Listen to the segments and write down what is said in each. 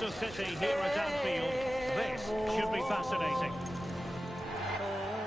Manchester City here at Anfield. This should be fascinating.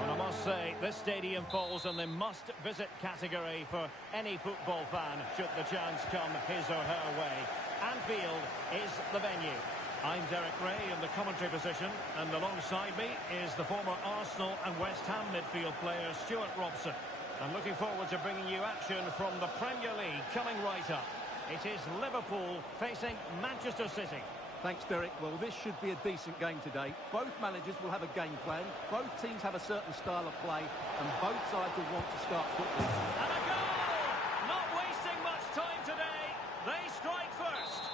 And I must say, this stadium falls in the must-visit category for any football fan, should the chance come his or her way. Anfield is the venue. I'm Derek Ray in the commentary position, and alongside me is the former Arsenal and West Ham midfield player Stuart Robson. I'm looking forward to bringing you action from the Premier League coming right up. It is Liverpool facing Manchester City. Thanks, Derek. Well, this should be a decent game today. Both managers will have a game plan. Both teams have a certain style of play, and both sides will want to start quickly. And a goal! Not wasting much time today. They strike first.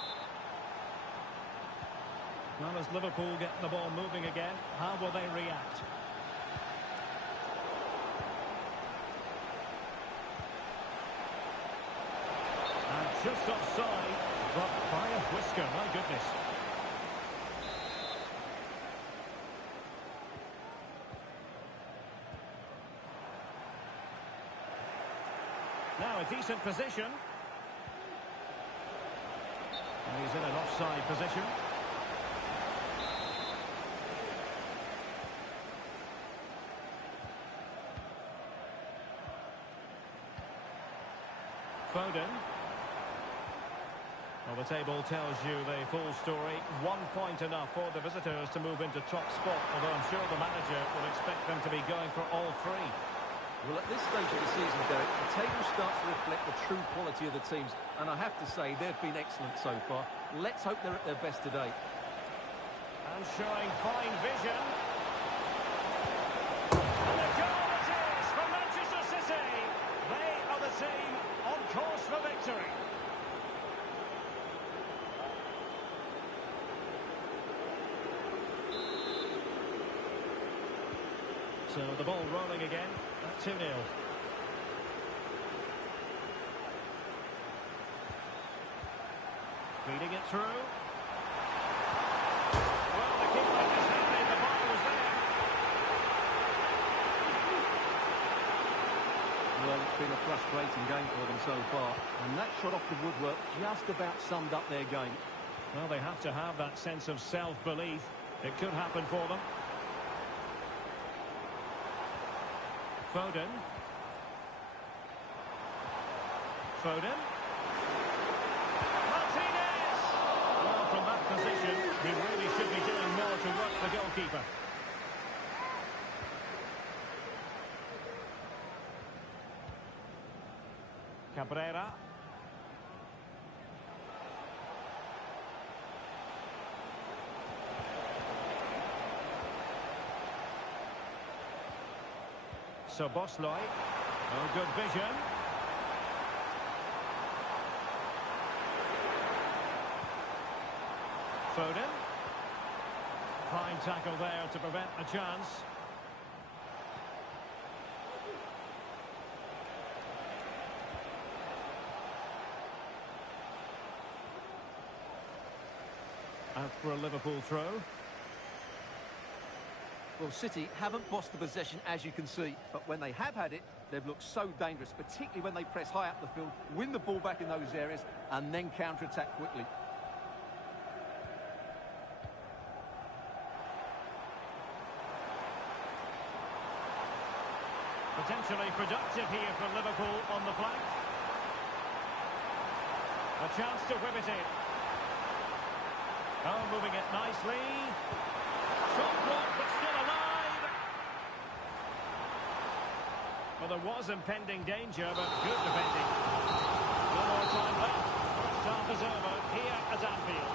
Well, as Liverpool get the ball moving again, how will they react? And just offside, but by a whisker, my goodness. Now a decent position. And he's in an offside position. Foden. Well, the table tells you the full story. 1 point enough for the visitors to move into top spot, although I'm sure the manager will expect them to be going for all three. Well, at this stage of the season, Derek, the table starts to reflect the true quality of the teams, and I have to say they've been excellent so far. Let's hope they're at their best today. And showing fine vision. And the goal it is for Manchester City. They are the team on course for victory. So the ball rolling again at 2-0. Feeding it through. Well, the keeper is happy the ball was there. Well, it's been a frustrating game for them so far, and that shot off the woodwork just about summed up their game. Well, they have to have that sense of self-belief. It could happen for them. Foden. Foden. Martinez! Well, from that position, he really should be doing more to work the goalkeeper. Cabrera. So Bosley, oh, good vision. Foden. Fine tackle there to prevent a chance. Out for a Liverpool throw. Well, City haven't bossed the possession, as you can see, but when they have had it, they've looked so dangerous, particularly when they press high up the field, win the ball back in those areas, and then counter-attack quickly. Potentially productive here for Liverpool on the flank. A chance to whip it in. Oh, moving it nicely. Shot blocked, but still alive. Well, there was impending danger, but good defending. No more time left. First half is over here at Anfield.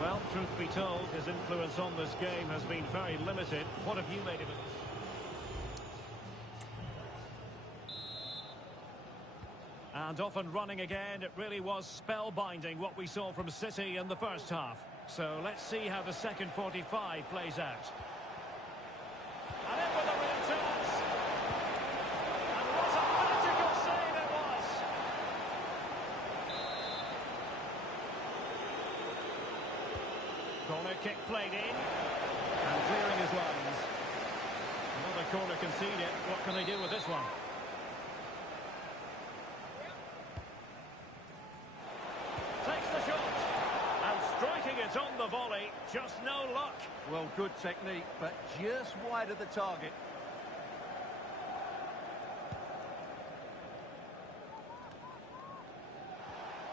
Well, truth be told, his influence on this game has been very limited. What have you made of it? And off and running again, it really was spellbinding what we saw from City in the first half. So let's see how the second 45 plays out. And in with a real chance. And what a magical save it was. Corner kick played in. And clearing his lines. Another corner conceded. What can they do with this one? it's on the volley, just no luck. Well, good technique, but just wide of the target.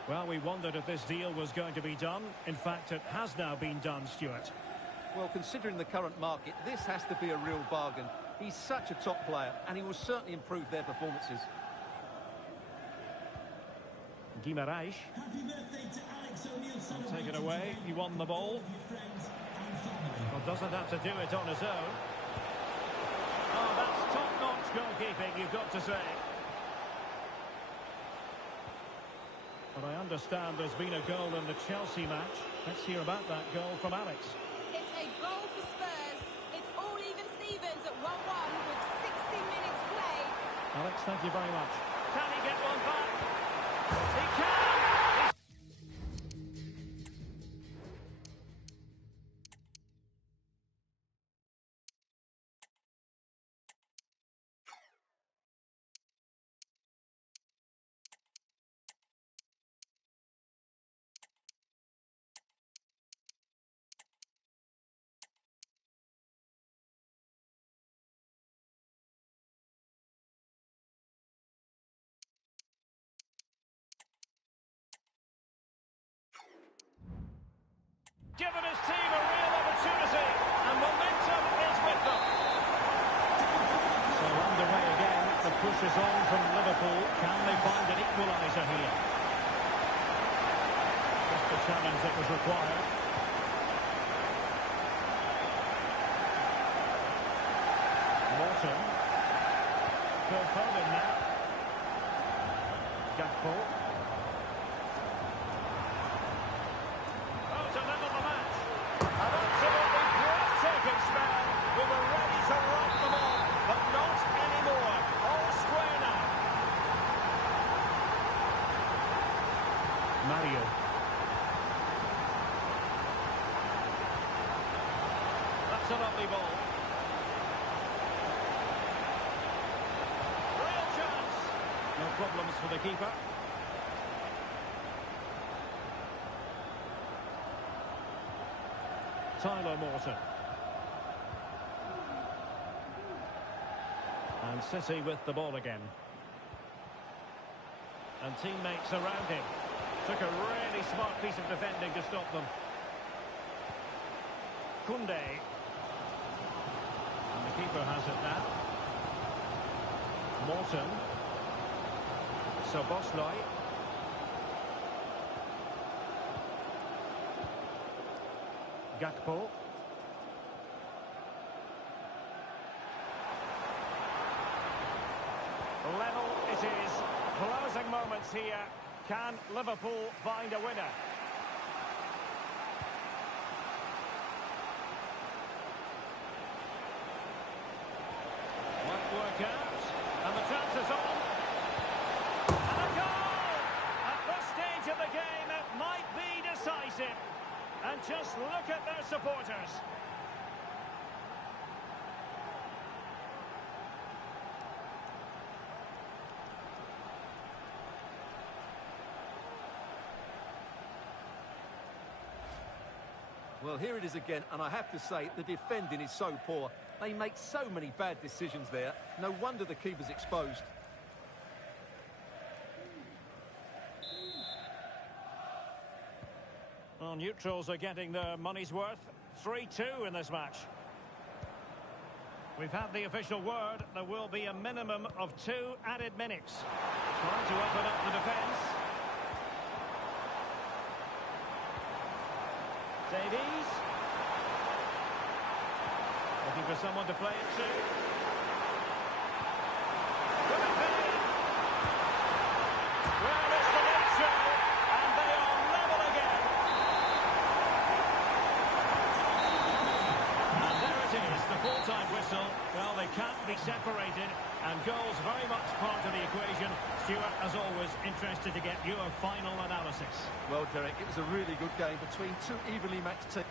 Well, we wondered if this deal was going to be done. In fact, it has now been done, Stuart. Well, considering the current market, this has to be a real bargain. He's such a top player, and he will certainly improve their performances. Guimaraes. Take it away. He won the ball. Well, doesn't have to do it on his own. Oh, that's top-notch goalkeeping, you've got to say. But I understand there's been a goal in the Chelsea match. Let's hear about that goal from Alex. It's a goal for Spurs. It's all even Stevens at 1-1 with 60 minutes played. Alex, thank you very much. Can he get one back? He can! Given his team a real opportunity, and momentum is with them. So underway again, the push is on from Liverpool. Can they find an equaliser here? Just the challenge that was required. Morton. Phil Foden now. Gakpo. To level the match. An absolutely breathtaking spell. We were ready to rock them on, but not anymore. All square now. Mario. That's a lovely ball. Real chance. No problems for the keeper. Tyler Morton. And City with the ball again. And teammates around him. Took a really smart piece of defending to stop them. Koundé. And the keeper has it now. Morton. Szoboszlai. Gakpo. Level it is. Closing moments here. Can Liverpool find a winner? Won't work out. And the chance is on. And a goal! At this stage of the game, it might be decisive. And just look at their supporters. Well, here it is again, and I have to say, the defending is so poor. They make so many bad decisions there. No wonder the keeper's exposed. Well, neutrals are getting their money's worth. 3-2 in this match. We've had the official word. There will be a minimum of 2 added minutes. Trying to open up the defence. Davies. Looking for someone to play it to. Will it be? Well, it's the late show, and they are level again. And there it is, the full-time whistle. Well, they can't be separated, and goals very much part of the equation. Stuart, as always, interested to get your final analysis. Well, Derek, it was a really good game between two evenly matched teams.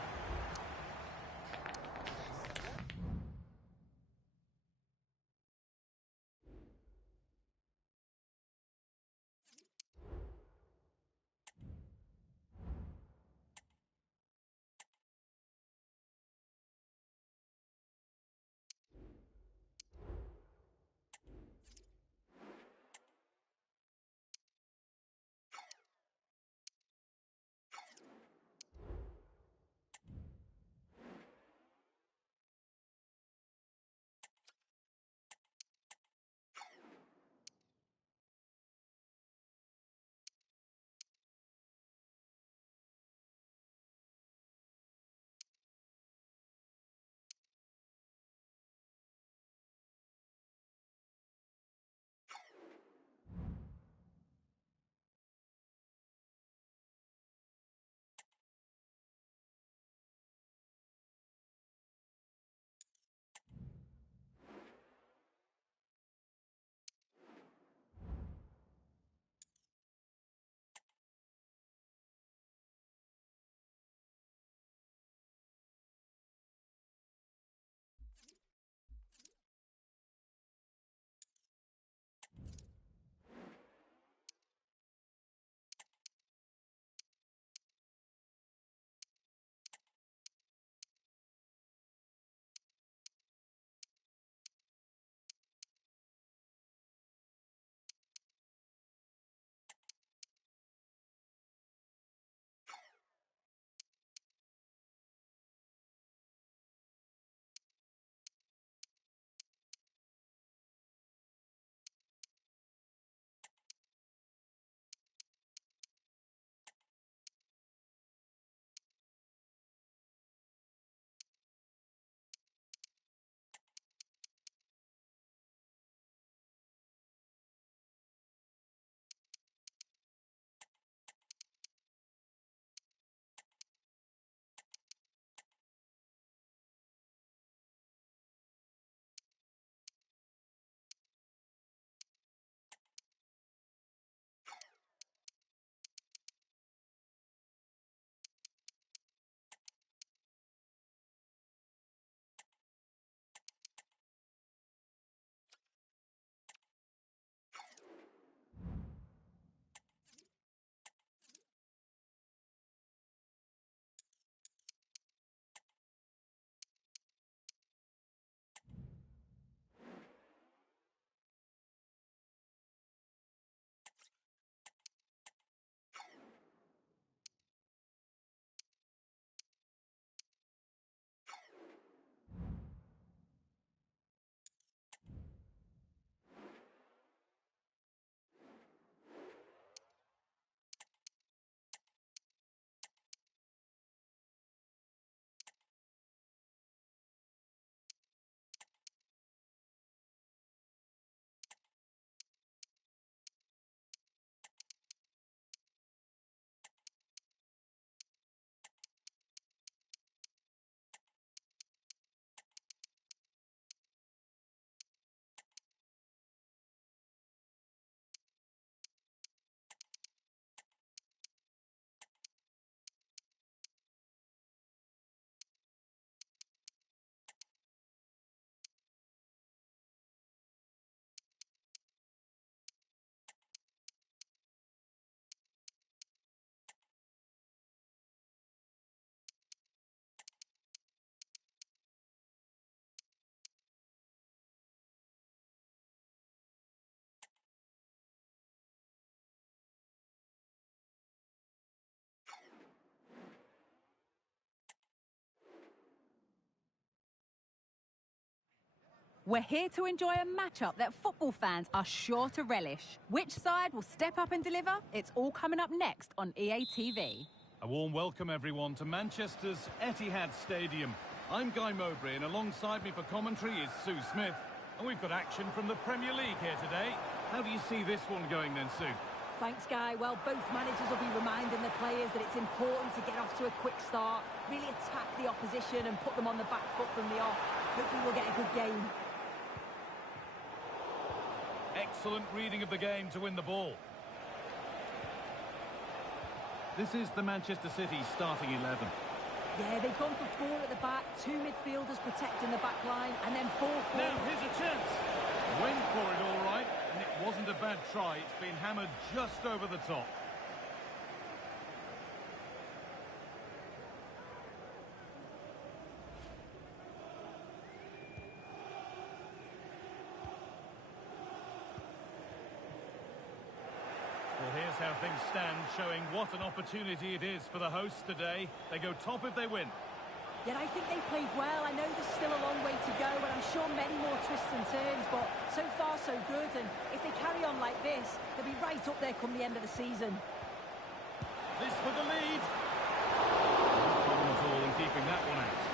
We're here to enjoy a matchup that football fans are sure to relish. Which side will step up and deliver? It's all coming up next on EA TV. A warm welcome, everyone, to Manchester's Etihad Stadium. I'm Guy Mowbray, and alongside me for commentary is Sue Smith. And we've got action from the Premier League here today. How do you see this one going then, Sue? Thanks, Guy. Well, both managers will be reminding their players that it's important to get off to a quick start, really attack the opposition and put them on the back foot from the off. Hopefully we'll get a good game. Excellent reading of the game to win the ball. This is the Manchester City starting 11. Yeah, they've gone for 4 at the back, 2 midfielders protecting the back line, and then 4 forward. Now, here's a chance. Went for it all right, and it wasn't a bad try. It's been hammered just over the top. Well, here's how things stand, showing what an opportunity it is for the hosts today. They go top if they win. Yet I think they've played well. I know there's still a long way to go, and I'm sure many more twists and turns, but so far so good. And if they carry on like this, they'll be right up there come the end of the season. This for the lead. No problem at all in keeping that one out.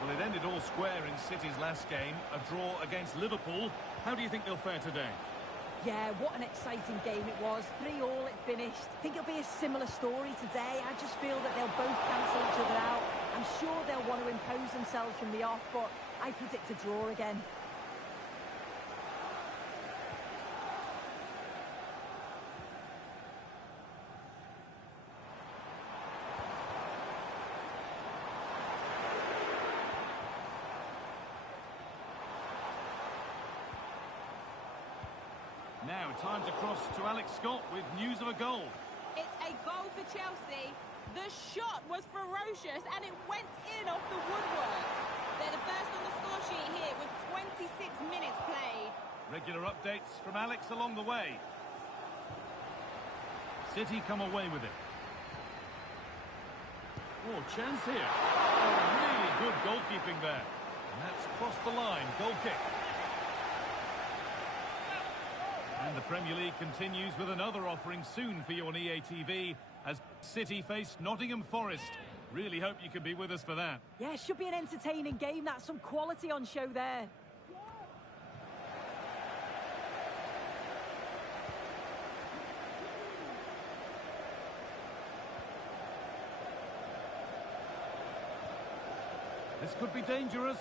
Well, it ended all square in City's last game, a draw against Liverpool. How do you think they'll fare today? Yeah, what an exciting game it was. 3-3 it finished. I think it'll be a similar story today. I just feel that they'll both cancel each other out. I'm sure they'll want to impose themselves from the off, but I predict a draw again. Now, time to cross to Alex Scott with news of a goal. It's a goal for Chelsea. The shot was ferocious and it went in off the woodwork. They're the first on the score sheet here with 26 minutes played. Regular updates from Alex along the way. City come away with it. Oh, chance here. Oh, really good goalkeeping there. And that's crossed the line. Goal kick. And the Premier League continues with another offering soon for you on EA TV as City face Nottingham Forest. Really hope you can be with us for that. Yeah, it should be an entertaining game. That's some quality on show there. This could be dangerous.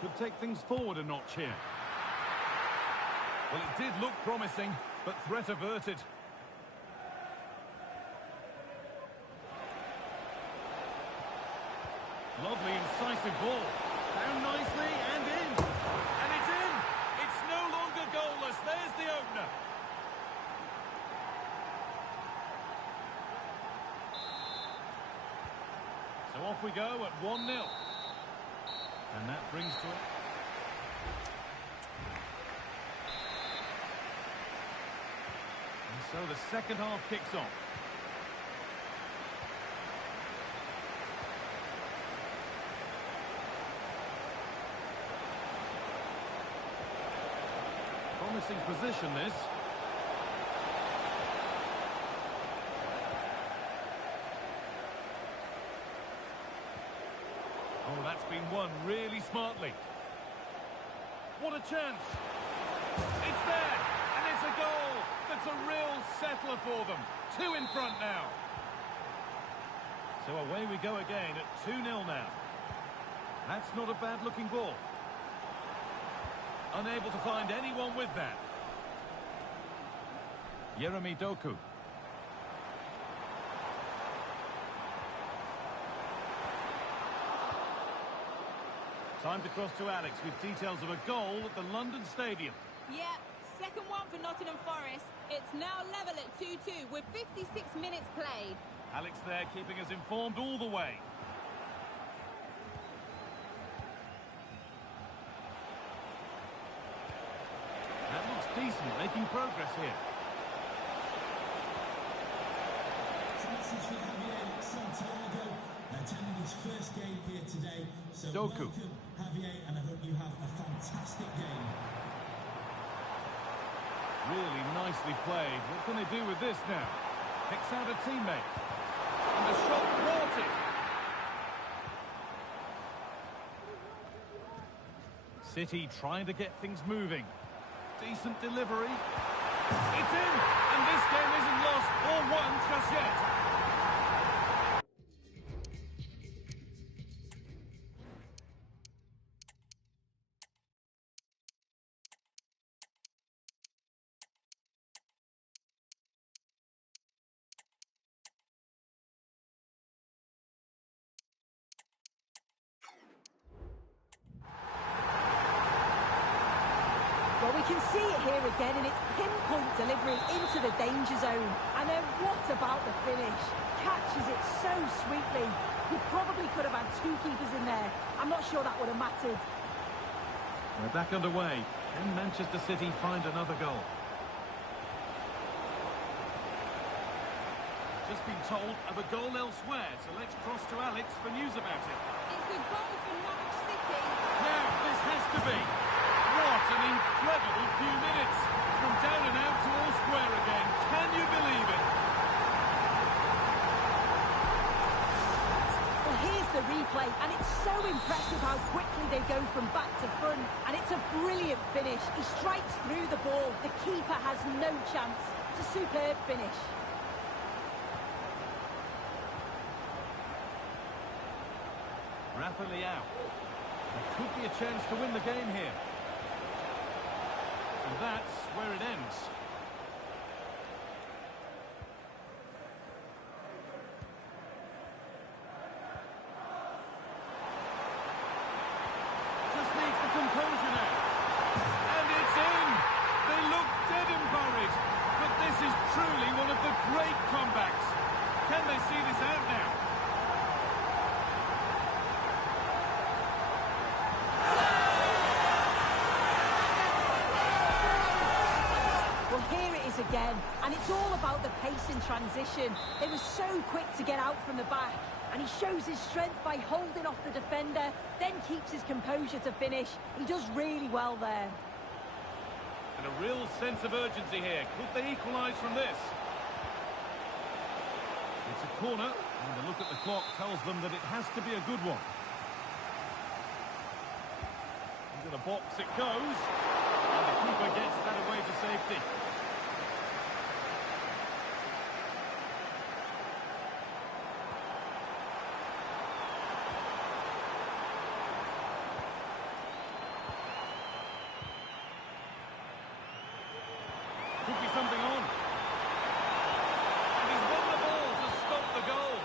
Could take things forward a notch here. Well, it did look promising, but threat averted. Lovely, incisive ball. Down nicely and in. And it's in! It's no longer goalless. There's the opener. So off we go at 1-0. And that brings to it. And so the second half kicks off. Promising position, this. Oh, that's been won really smartly. What a chance! It's there, and it's a goal. That's a real settler for them. 2 in front now. So away we go again at 2-0 now. That's not a bad-looking ball. Unable to find anyone with that. Jeremy Doku. Time to cross to Alex with details of a goal at the London Stadium. Yep, second one for Nottingham Forest. It's now level at 2-2 with 56 minutes played. Alex there keeping us informed all the way. That looks decent, making progress here. Attending his first game here today. So Doku. welcome, Javier, and I hope you have a fantastic game. Really nicely played. What can they do with this now? Picks out a teammate. And the shot thwarted. City trying to get things moving. Decent delivery. It's in! And this game isn't lost or won just yet. Well, we can see it here again, and it's pinpoint delivery into the danger zone. And then what about the finish? Catches it so sweetly. He probably could have had two keepers in there. I'm not sure that would have mattered. We're back underway. Can Manchester City find another goal? Just been told of a goal elsewhere, so let's cross to Alex for news about it. It's a goal for Norwich City. Now, this has to be. What an incredible few minutes. From down and out to all square again. Can you believe it? Well, here's the replay, and it's so impressive how quickly they go from back to front. And it's a brilliant finish. He strikes through the ball. The keeper has no chance. It's a superb finish. Rafa Leao. There could be a chance to win the game here. And that's where it ends. Just needs the composure now. And it's in! They look dead and buried. But this is truly one of the great comebacks. Can they see this out now? Well, here it is again, and it's all about the pace in transition. They were so quick to get out from the back, and he shows his strength by holding off the defender, then keeps his composure to finish. He does really well there. And a real sense of urgency here. Could they equalise from this? It's a corner, and a look at the clock tells them that it has to be a good one. Into the box it goes, and the keeper gets that away to safety. Could be something on. And he's won the ball to stop the goal.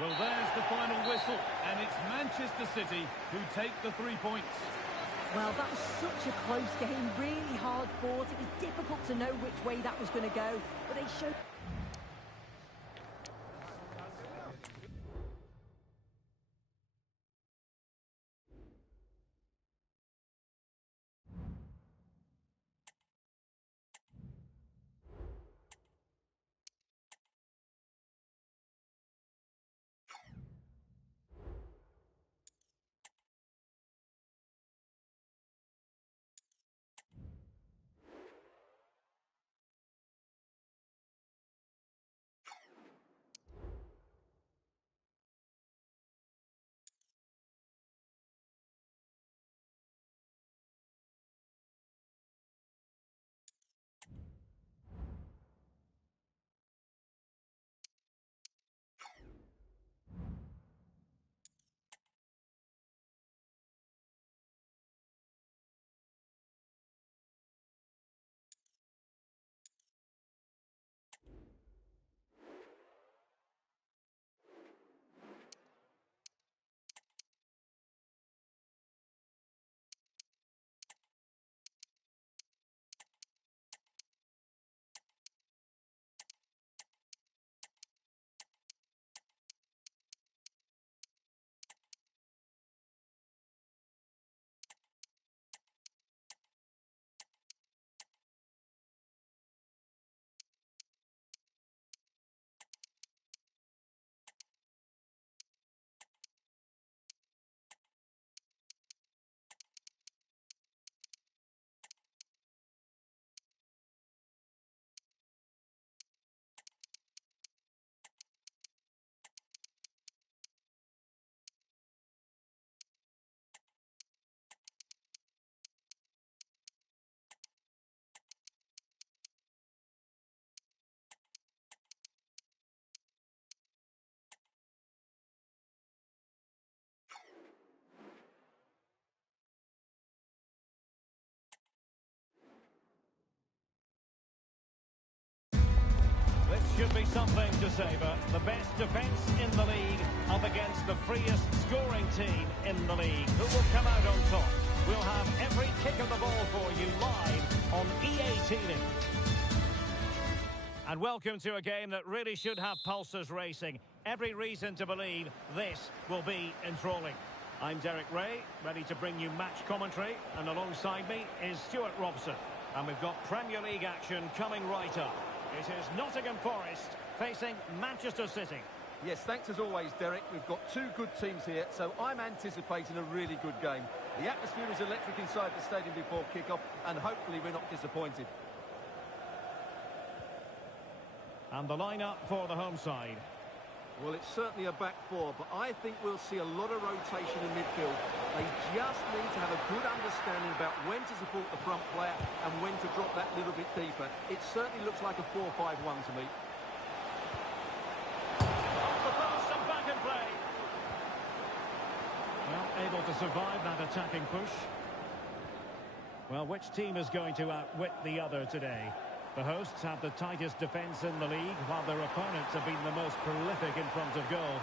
Well, there's the final whistle, and it's Manchester City who take the 3 points. Well, that was such a close game, really hard fought. It was difficult to know which way that was going to go, but they showed... Something to savour. The best defence in the league up against the freest scoring team in the league. Who will come out on top? We'll have every kick of the ball for you live on EA TV. And welcome to a game that really should have pulses racing. Every reason to believe this will be enthralling. I'm Derek Ray, ready to bring you match commentary, and alongside me is Stuart Robson. And we've got Premier League action coming right up. It is Nottingham Forest facing Manchester City. Yes, thanks as always, Derek. We've got two good teams here, so I'm anticipating a really good game. The atmosphere is electric inside the stadium before kick-off, and hopefully we're not disappointed. And the lineup for the home side. Well, it's certainly a back four, but I think we'll see a lot of rotation in midfield. They just need to have a good understanding about when to support the front player and when to drop that little bit deeper. It certainly looks like a 4-5-1 to me. Off the post and back in play. Well, able to survive that attacking push. Well, which team is going to outwit the other today? The hosts have the tightest defence in the league, while their opponents have been the most prolific in front of goal.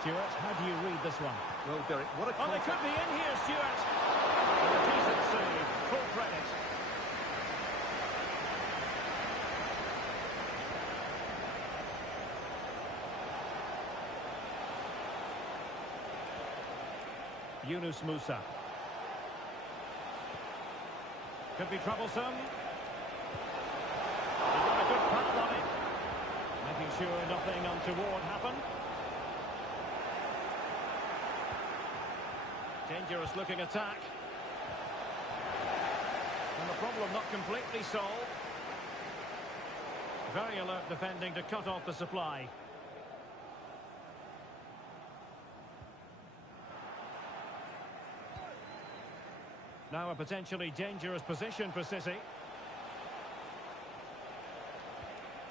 Stuart, how do you read this one? Well, Derek, what a Oh, they could be in here, Stuart. A decent save, full credit. Yunus Musa. Could be troublesome. He got a good pal on it. Making sure nothing untoward happened. Dangerous looking attack. And the problem not completely solved. Very alert defending to cut off the supply. Now a potentially dangerous position for City.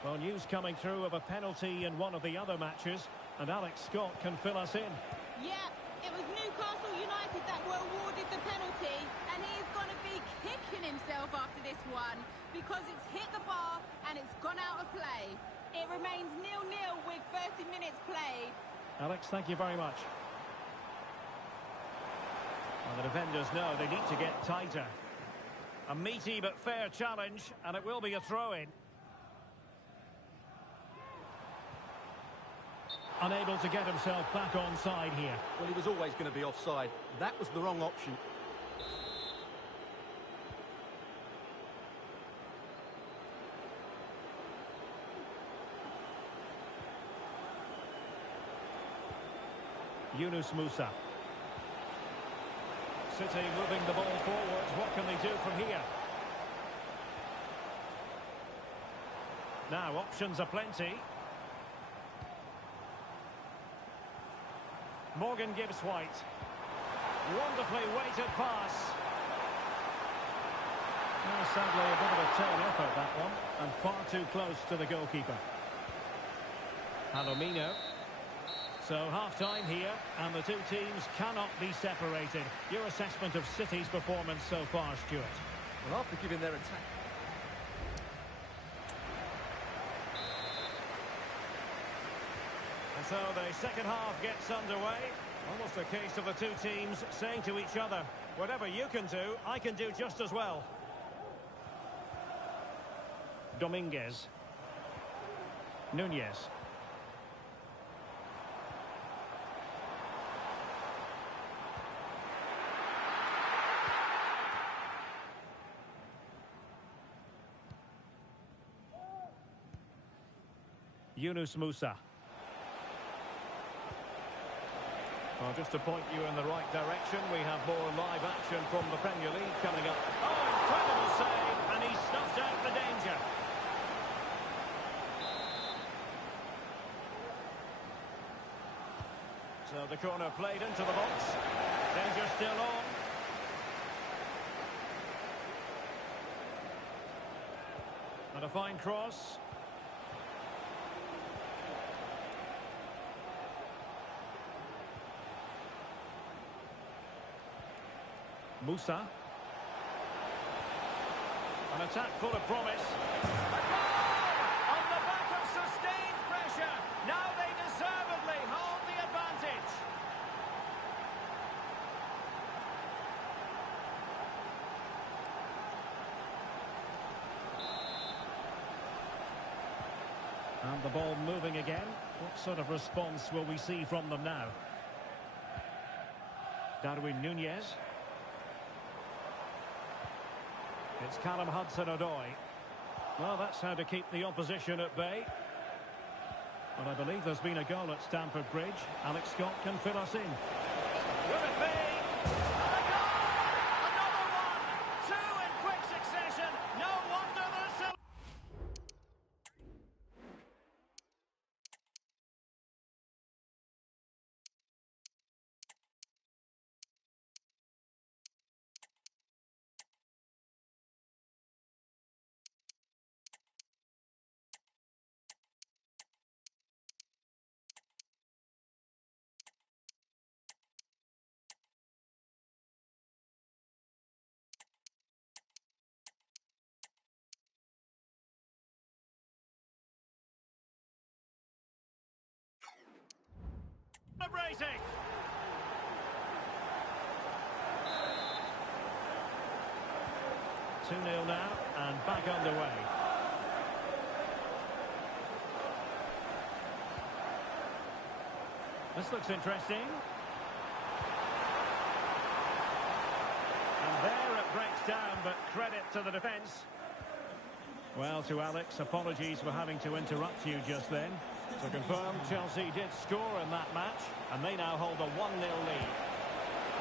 Well, news coming through of a penalty in one of the other matches, and Alex Scott can fill us in. Yeah, it was Newcastle United that were awarded the penalty, and he's going to be kicking himself after this one because it's hit the bar and it's gone out of play. It remains 0-0 with 30 minutes played. Alex, thank you very much. Well, the defenders know they need to get tighter. A meaty but fair challenge, and it will be a throw-in. Unable to get himself back onside here. Well, he was always going to be offside. That was the wrong option. Yunus Musa. City moving the ball forward. What can they do from here? Now, options are plenty. Morgan gives White. Wonderfully weighted pass. Now, sadly, a bit of a tail effort, that one. And far too close to the goalkeeper. Palomino. So, half-time here, and the two teams cannot be separated. Your assessment of City's performance so far, Stuart? Well, after giving their attack... And so the second half gets underway. Almost a case of the two teams saying to each other, whatever you can do, I can do just as well. Dominguez. Nunez. Yunus Musa. Well, just to point you in the right direction, we have more live action from the Premier League coming up. Oh, incredible save, and he stuffed out the danger. So the corner played into the box. Danger still on. And a fine cross. Musa. An attack full of promise. A goal! On the back of sustained pressure. again. What sort of response will we see from them now? Darwin Nunez. It's Callum Hudson-Odoi. Well, that's how to keep the opposition at bay. But I believe there's been a goal at Stamford Bridge. Alex Scott can fill us in. Will it be? And a goal! Another one! Two in quick succession. No wonder they're so... Celebrating! 2-0 now, and back underway. This looks interesting. And there it breaks down, but credit to the defence. Well, to Alex, apologies for having to interrupt you just then. To confirm, Chelsea did score in that match, and they now hold a 1-0 lead.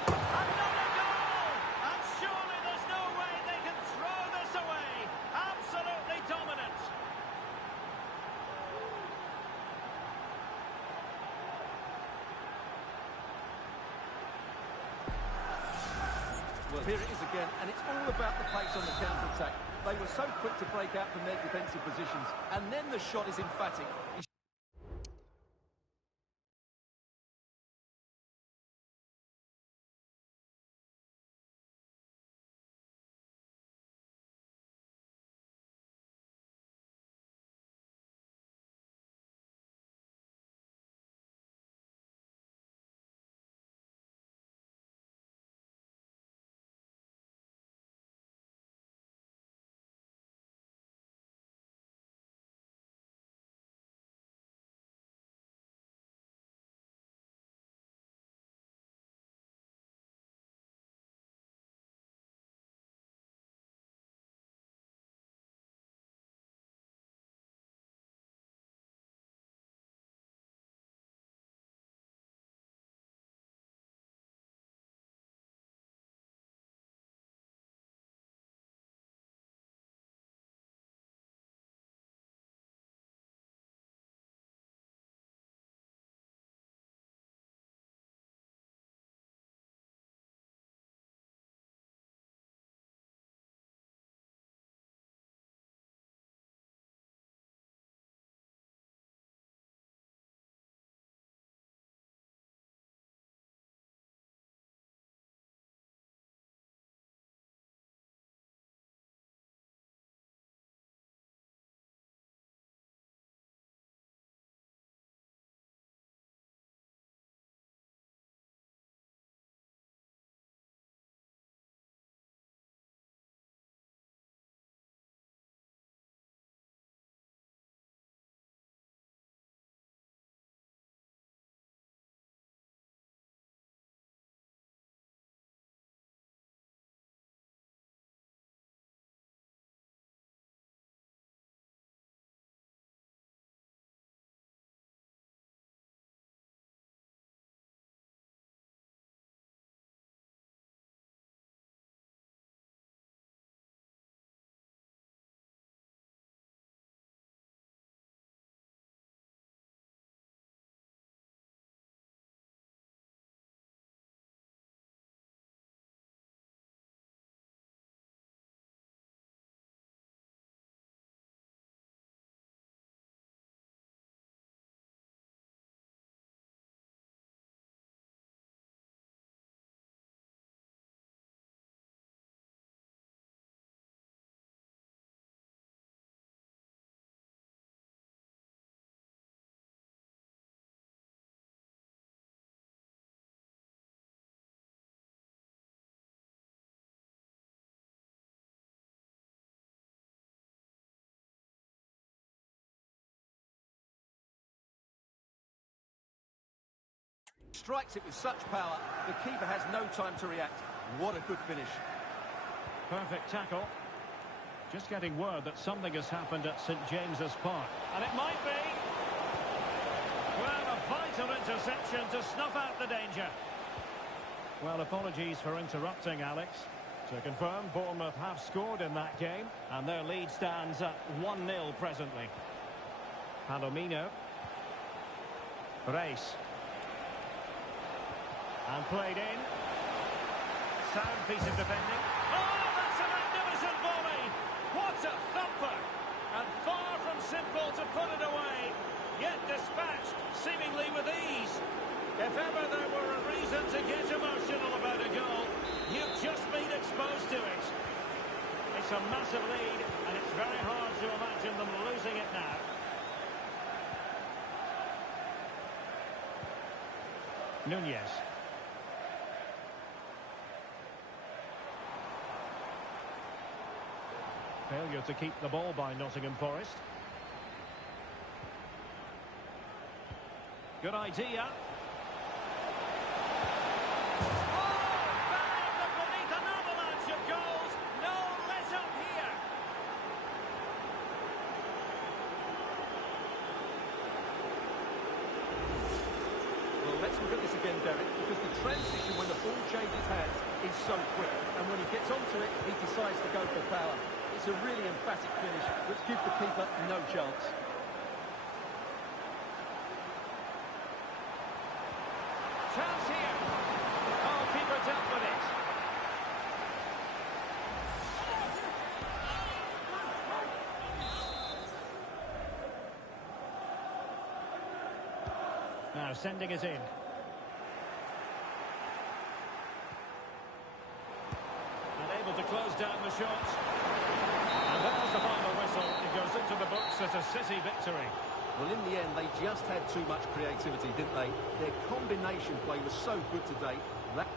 Another goal! And surely there's no way they can throw this away. Absolutely dominant. Well, here it is again, and it's all about the pace on the counter-attack. They were so quick to break out from their defensive positions, and then the shot is emphatic. strikes it with such power, the keeper has no time to react. What a good finish. Perfect tackle. Just getting word that something has happened at St James's Park. And it might be. Well, a vital interception to snuff out the danger. Well, apologies for interrupting, Alex. To confirm, Bournemouth have scored in that game, and their lead stands at 1-0 presently. Palomino. Race. And played in. Sound piece of defending. Oh, that's a magnificent volley! What a thumper! And far from simple to put it away, yet dispatched seemingly with ease. If ever there were a reason to get emotional about a goal, you've just been exposed to it. It's a massive lead, and it's very hard to imagine them losing it now. Nunez. Failure to keep the ball by Nottingham Forest. Good idea. Let's look at this again, Derek, because the transition when the ball changes hands is so quick. And when he gets onto it, he decides to go for power. It's a really emphatic finish, which gives the keeper no chance. Chance here. Oh, keeper dealt with it. Now sending it in. And able to close down the shot. And there's the final whistle. It goes into the books as a City victory. Well, in the end, they just had too much creativity, didn't they? Their combination play was so good today. That